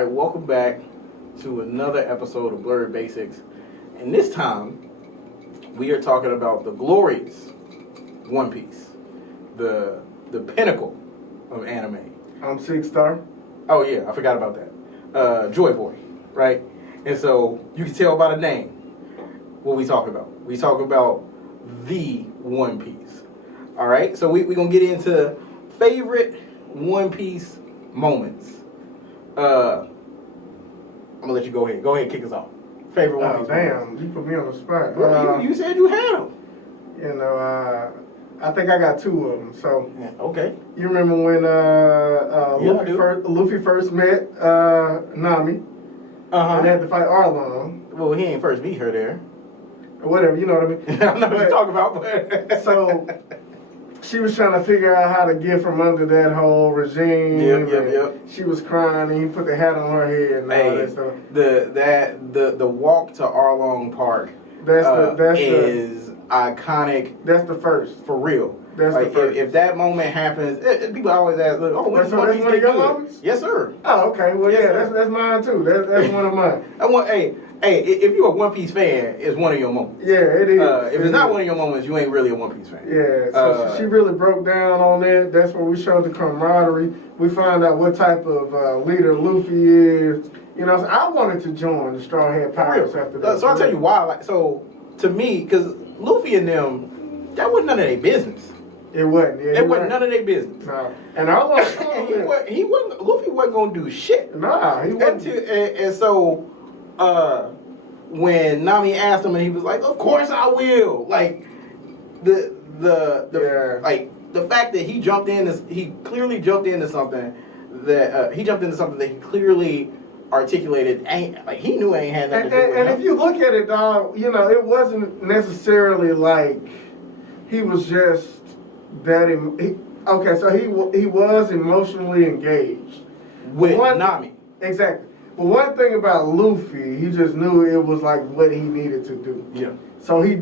right, welcome back to another episode of Blerd Basics. And this time, we are talking about the glorious One Piece. The pinnacle of anime. I'm 6-star. Oh yeah, I forgot about that. Joy Boy, right? And so, you can tell by the name what we talk about. We talk about the One Piece. Alright, so we're going to get into favorite One Piece moments. I'm gonna let you go ahead. Go ahead and kick us off. Favorite One Piece moments. You put me on the spot. Well, you said you had them. You know, I think I got two of them. So, Yeah, okay. you remember when Luffy first met Nami, and they had to fight Arlong. Well, he ain't first meet her there. Or whatever, you know what I mean? I know what you're talking about, but so she was trying to figure out how to get from under that whole regime. Yep. She was crying, and he put the hat on her head and all that stuff. The walk to Arlong Park is iconic. That's the first. For real. That's like, the first. If that moment happens, people always ask, "Oh, when's one of your moments?" Yes, sir. Oh, okay. Well, yes, yeah, that's mine too. That's one of mine. Hey, if you're a One Piece fan, it's one of your moments. Yeah, it is. If it's not one of your moments, you ain't really a One Piece fan. Yeah, so she really broke down on that. That's where we showed the camaraderie. We found out what type of leader Luffy is. You know, so I wanted to join the Straw Hat Pirates after that. So I'll tell you why. To me, because Luffy and them, that wasn't none of their business. It wasn't. Yeah, it wasn't none of their business. No. And I was Luffy wasn't gonna do shit. Nah, he wasn't. And so, when Nami asked him, and he was like, "Of course I will." Like the fact that he clearly jumped into something that he clearly articulated. He knew it ain't had nothing to do with him. And if you look at it, dog, you know, it wasn't necessarily like he was just that. So he was emotionally engaged with Nami. Exactly. But one thing about Luffy, he just knew it was like what he needed to do. Yeah. So he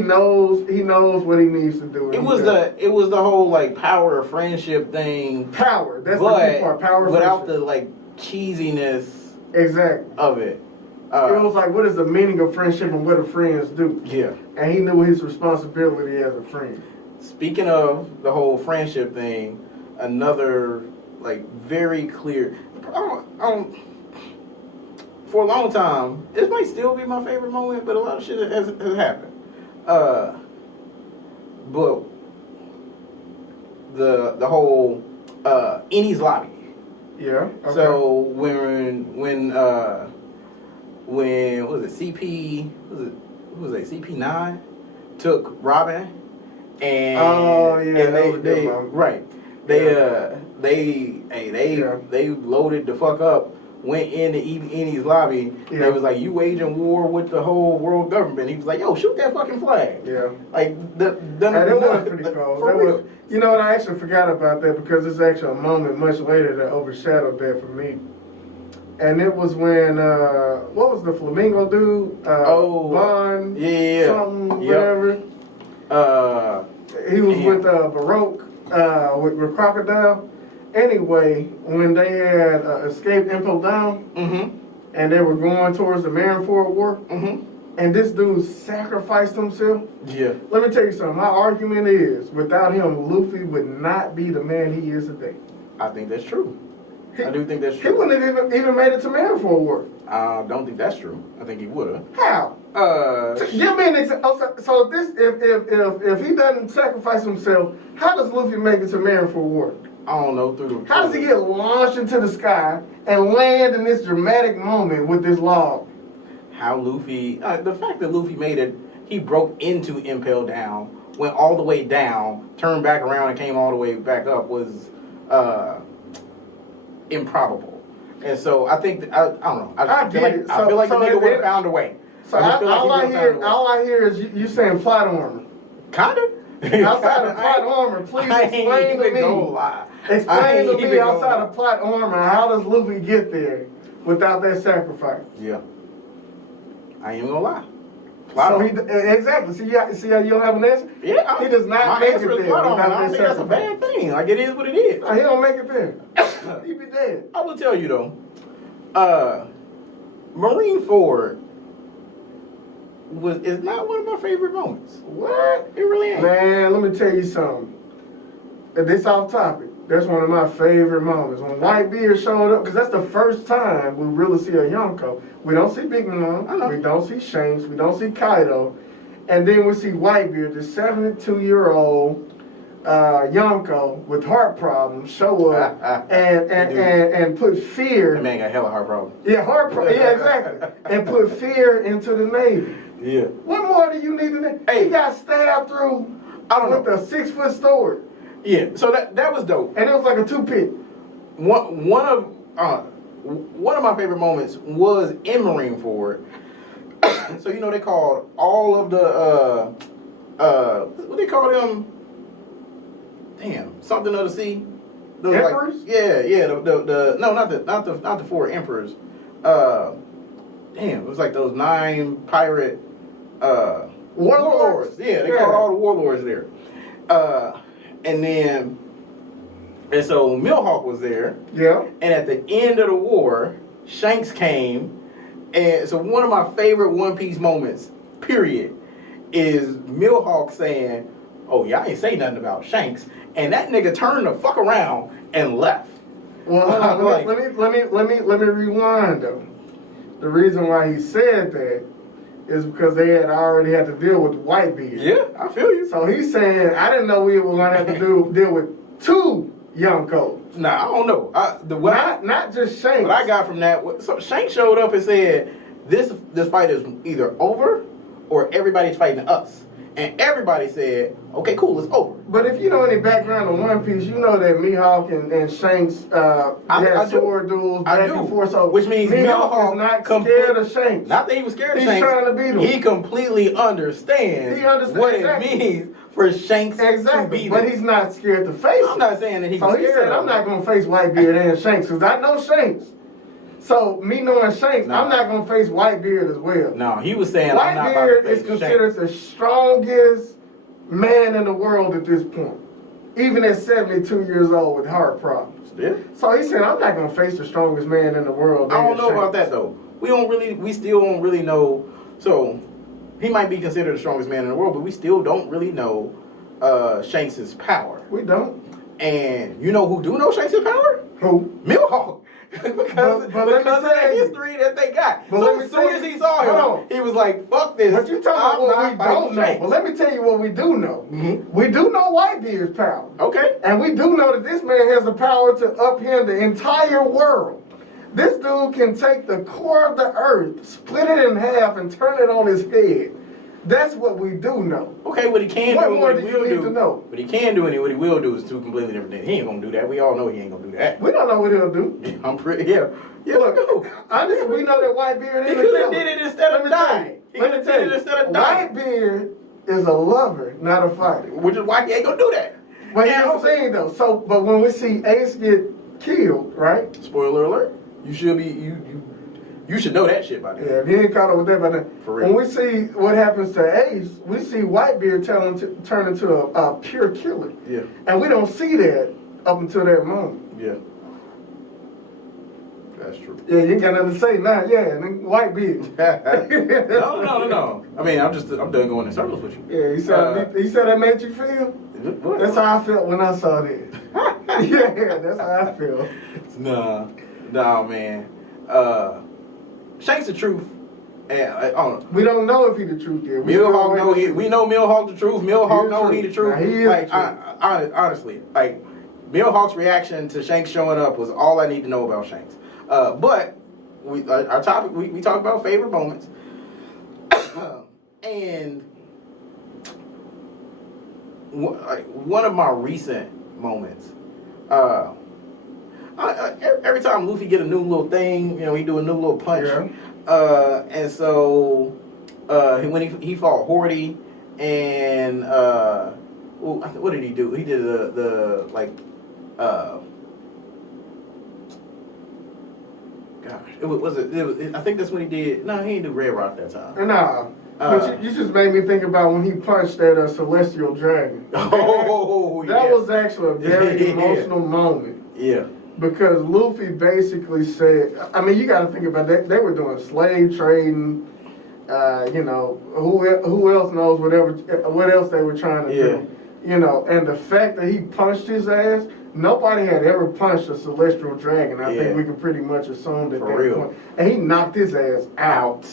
knows what he needs to do. It was the whole like power of friendship thing. Power. That's the key part. Power without friendship. the like cheesiness. Exactly. Of it. It was like, what is the meaning of friendship and what do friends do? Yeah. And he knew his responsibility as a friend. Speaking of the whole friendship thing, another like very clear. For a long time, this might still be my favorite moment, but a lot of shit has happened. But the whole Eni's lobby. Yeah. Okay. So when what was it, CP9 took Robin and they loaded the fuck up. Went into Eni's lobby. Yeah. They was like, "You waging war with the whole world government." He was like, "Yo, shoot that fucking flag." Yeah. Like that was pretty cool. You know what? I actually forgot about that because it's actually a moment much later that overshadowed that for me. And it was when what was the flamingo dude? Bond. Yeah. Something. Whatever. He was with Baroque with Crocodile. Anyway, when they had escaped Impel Down, and they were going towards the Marineford War, and this dude sacrificed himself. Yeah. Let me tell you something. My argument is, without him, Luffy would not be the man he is today. I think that's true. I do think that's true. He wouldn't have even made it to Marineford War. I don't think that's true. I think he would have. How? Give me an example. So if he doesn't sacrifice himself, how does Luffy make it to Marineford War? I don't know. How does he get launched into the sky and land in this dramatic moment with this log? How Luffy, the fact that Luffy made it, he broke into Impel Down, went all the way down, turned back around and came all the way back up was improbable. And so I think, I don't know. I feel like the nigga would have found a way. So all I hear is you saying plot armor. Kind of. Outside of plot armor, please explain to me. Explain to me outside of plot armor, how does Luffy get there without that sacrifice? Yeah. I ain't even gonna lie. Exactly. See how you don't have an answer? Yeah. He does not make it there without I don't think that's a bad thing. Like, it is what it is. No, he don't make it there. He be dead. I will tell you, though, Marine Ford is not one of my favorite moments. What? It really ain't. Man, let me tell you something. This off topic. That's one of my favorite moments. When Whitebeard showed up, because that's the first time we really see a Yonko. We don't see Big Mom. We don't see Shanks. We don't see Kaido. And then we see Whitebeard, the 72-year-old Yonko with heart problems, show up and put fear. That man got hella heart problems. Yeah, yeah, exactly. And put fear into the Navy. Yeah. What more do you need to know? Hey. He got stabbed through with a 6-foot sword. Yeah, so that was dope. And it was like a 2-pit. One of my favorite moments was in Marine Ford. So you know they called all of the what they call them? Damn, something of the sea. Those Emperors? Like, yeah. The no, not the 4 emperors. Damn, it was like those 9 pirate warlords. Yeah, they called all the warlords there. And so Mihawk was there. Yeah. And at the end of the war, Shanks came. And so one of my favorite One Piece moments, period, is Mihawk saying, "Oh, y'all ain't say nothing about Shanks." And that nigga turned the fuck around and left. Well, hold on. Let me rewind though. The reason why he said that is because they had already had to deal with Whitebeard. Yeah, I feel you. So he's saying, I didn't know we were going to have to deal with 2 Yonkos. Nah, I don't know. Not just Shanks. What I got from that, so Shanks showed up and said, this fight is either over or everybody's fighting us. And everybody said, okay, cool, it's over. But if you know any background on One Piece, you know that Mihawk and Shanks had sword duels back and forth. So which means Mihawk is not scared of Shanks. Not that he was scared of Shanks. He's trying to beat him. He completely understands what it means for Shanks to beat him. But he's not scared to face him. I'm not saying that he's scared. So he said, I'm not going to face Whitebeard and Shanks because I know Shanks. So me knowing Shanks, I'm not going to face Whitebeard as well. No, he was saying Whitebeard is considered the strongest man in the world at this point. Even at 72 years old with heart problems. Yeah. So he said, I'm not going to face the strongest man in the world. I don't know about that though. We still don't really know. So he might be considered the strongest man in the world, but we still don't really know Shanks' power. We don't. And you know who do know Shanks' power? Who? Mihawk. because of the history that they got. So as soon as he saw him, he was like, fuck this. But you talking about what we don't know. Well, let me tell you what we do know. Mm-hmm. We do know Whitebeard's power. Okay. And we do know that this man has the power to upend the entire world. This dude can take the core of the earth, split it in half, and turn it on his head. That's what we do know. Okay, what he can do and what he will do. What he can do and what he will do is two completely different things. He ain't gonna do that. We all know he ain't gonna do that. We don't know what he'll do. I'm pretty, yeah. Look, honestly, we know that Whitebeard is a killer. He could have did it instead of dying. He could have did it instead of dying. Whitebeard is a lover, not a fighter. Which is why he ain't gonna do that. But here's the thing though. So, but when we see Ace get killed, right? Spoiler alert. You should be, you should know that shit by now. Yeah, if you ain't caught up with that by now. For real. When we see what happens to Ace, we see Whitebeard turn into a pure killer. Yeah. And we don't see that up until that moment. Yeah. That's true. Yeah, you ain't got nothing to say now. Yeah, and then Whitebeard. No. I mean, I'm done going in circles with you. Yeah, he said that made you feel? What? That's how I felt when I saw that. Yeah, that's how I feel. Nah, man. Shanks the truth. And I don't know. We don't know if he the truth yet. We know Mihawk the truth. Mihawk know he the truth. Nah, he is like, the truth. Honestly, like Mihawk's reaction to Shanks showing up was all I need to know about Shanks. But our topic, we talk about favorite moments, and one of my recent moments. Every time Luffy get a new little thing, you know, he do a new little punch. Yeah. And so when he fought Horty, and what did he do? He did the I think that's when he did. No, he didn't do Red Rock that time. Nah. But you just made me think about when he punched that Celestial Dragon. Oh, that was actually a very emotional moment. Yeah. because Luffy basically said, I mean, you got to think about that. They were doing slave trading. You know, who else knows what else they were trying to do. You know, and the fact that he punched his ass, nobody had ever punched a celestial dragon. I think we can pretty much assume that. For real. Point. And he knocked his ass out.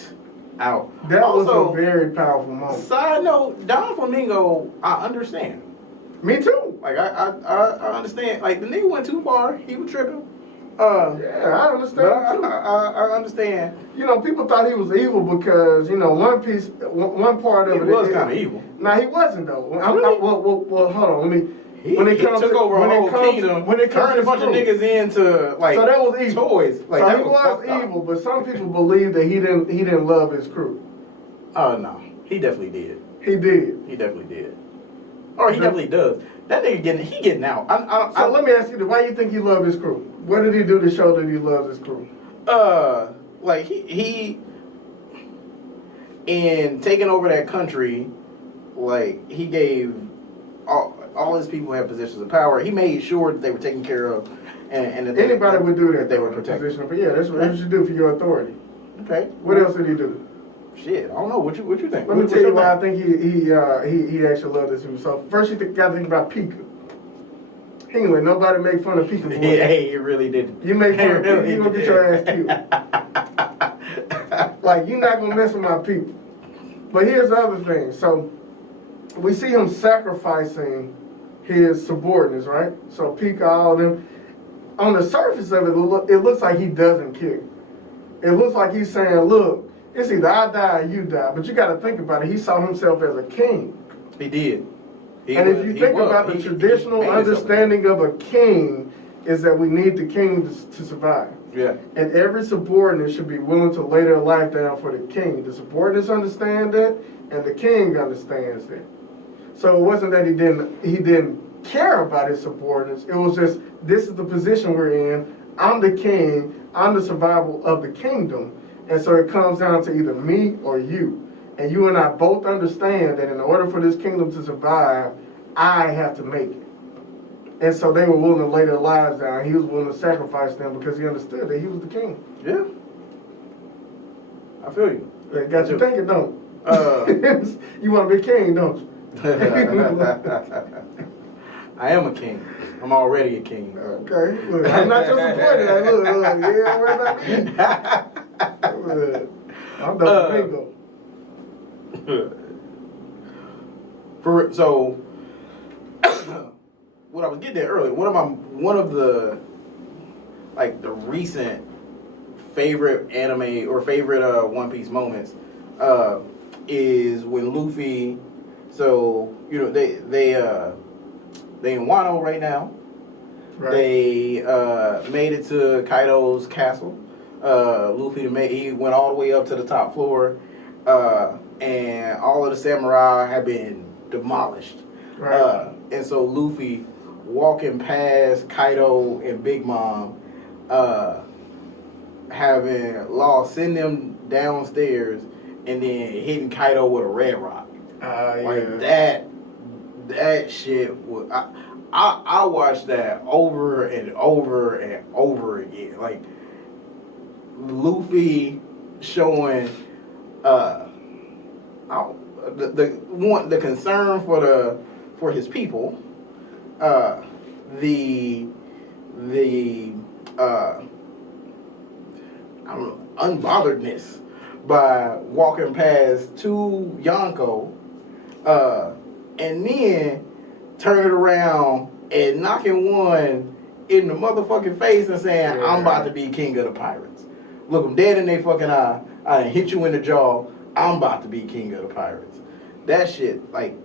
That also, was a very powerful moment. Side note, Don Flamingo, I understand. Me too. Like I understand. Like the nigga went too far. He was tripping. Yeah, I understand too. I understand. You know, people thought he was evil because, you know, one part of it. He was kind of evil. Nah, he wasn't though. Really? Well, hold on. Let me. He took over a whole kingdom. When it turned a bunch of niggas into like so that was evil. Toys. Like, so he was evil, but some people believe that he didn't love his crew. Oh no, he definitely did. He did. He definitely did. Or he definitely does. That nigga getting out. So let me ask you this: why do you think he loved his crew? What did he do to show that he loves his crew? Like he in taking over that country, like he gave all his people had positions of power. He made sure that they were taken care of, and that anybody would do that. They were protected. But yeah, that's what you do for your authority. Okay. What else did he do? Shit, I don't know. What you think? Let me tell you why I think he actually loved this. So first, you got to think about Pika. He ain't let nobody make fun of Pika. Yeah, he really didn't. You make fun of Pika, you gonna get your ass killed. Like, you're not gonna mess with my people. But here's the other thing. So we see him sacrificing his subordinates, right? So Pika, all of them. On the surface of it, it looks like he doesn't care. It looks like he's saying, look, it's either I die or you die. But you got to think about it. He saw himself as a king. He did. If you think about the traditional understanding of a king, is that we need the king to survive. Yeah. And every subordinate should be willing to lay their life down for the king. The subordinates understand that, and the king understands that. So it wasn't that he didn't care about his subordinates. It was just, this is the position we're in. I'm the king. I'm the survival of the kingdom. And so it comes down to either me or you. And you and I both understand that in order for this kingdom to survive, I have to make it. And so they were willing to lay their lives down. He was willing to sacrifice them because he understood that he was the king. Yeah. I feel you. That got you thinking, don't you? You want to be king, don't you? I am a king. I'm already a king. Okay. Look, I'm not your supporter. Like, look, yeah, where's that? I'm the bingo. So, what I was getting at earlier, one of the recent favorite anime or favorite One Piece moments is when Luffy. So they in Wano right now. Right. They made it to Kaido's castle. Luffy he went all the way up to the top floor. And all of the samurai have been demolished. Right. And so Luffy walking past Kaido and Big Mom, having Law send them downstairs and then hitting Kaido with a red rock. Like that shit was. I watched that over and over and over again. Like Luffy showing the concern for his people, the unbotheredness by walking past two Yonko, and then turning around and knocking one in the motherfucking face and saying, I'm about to be king of the pirates. Look them dead in their fucking eye. I done hit you in the jaw. I'm about to be king of the pirates. That shit, like...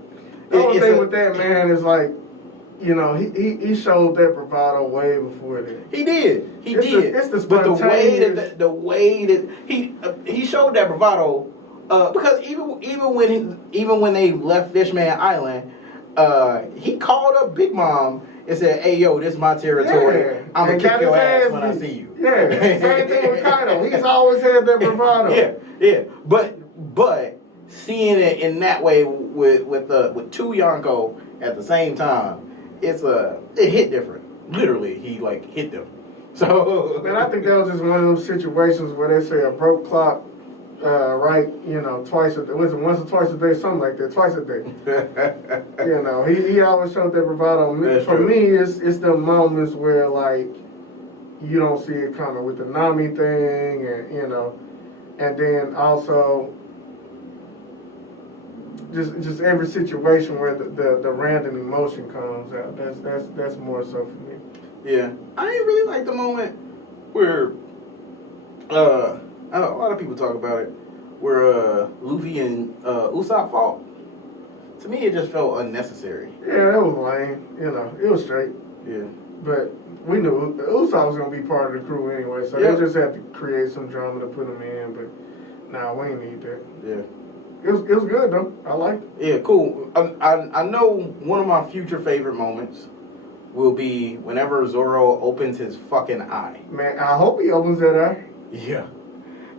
The only thing with that, man, is like, you know, he showed that bravado way before that. He did. He did. It's the spontaneous... But the way that he showed that bravado, because even when they left Fishman Island, he called up Big Mom and said, "Hey, yo, this is my territory. Yeah. I'm gonna kick your ass when I see you." Yeah, same thing with Kaido. He's always had that bravado. Yeah. But seeing it in that way with two Yonko at the same time, it hit different. Literally, he hit them. So Man, I think that was just one of those situations where they say a broke clock, right? You know, twice a day. Was it once or twice a day? Something like that. Twice a day. You know, he always showed that bravado. That's For true. me, it's the moments where like you don't see it coming with the Nami thing, and you know, and then also just every situation where the random emotion comes out. That's more so for me. Yeah, I ain't really like the moment where a lot of people talk about it, where Luffy and Usopp fought. To me, it just felt unnecessary. Yeah, that was lame. You know, it was straight. Yeah. But we knew Usopp was gonna be part of the crew anyway, so Yep. they just had to create some drama to put him in. But nah, we ain't need that. Yeah. It was good though. I liked it. Yeah, cool. I know one of my future favorite moments will be whenever Zoro opens his fucking eye. Man, I hope he opens that eye. Yeah.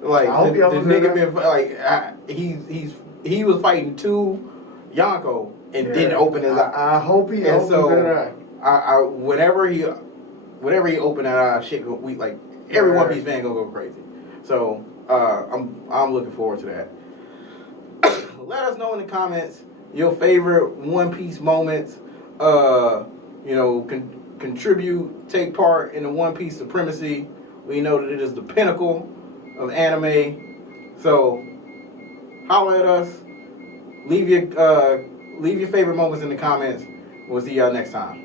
Like I hope the he opens that nigga eye. been like he was fighting two Yonko and didn't open his eye. I hope he And opens so, that eye. whenever he opened that eye, shit go like every One Piece fan gonna go crazy. So I'm looking forward to that. Let us know in the comments your favorite One Piece moments. You know, contribute, take part in the One Piece supremacy. We know that it is the pinnacle of anime. So holler at us. Leave your favorite moments in the comments. We'll see y'all next time.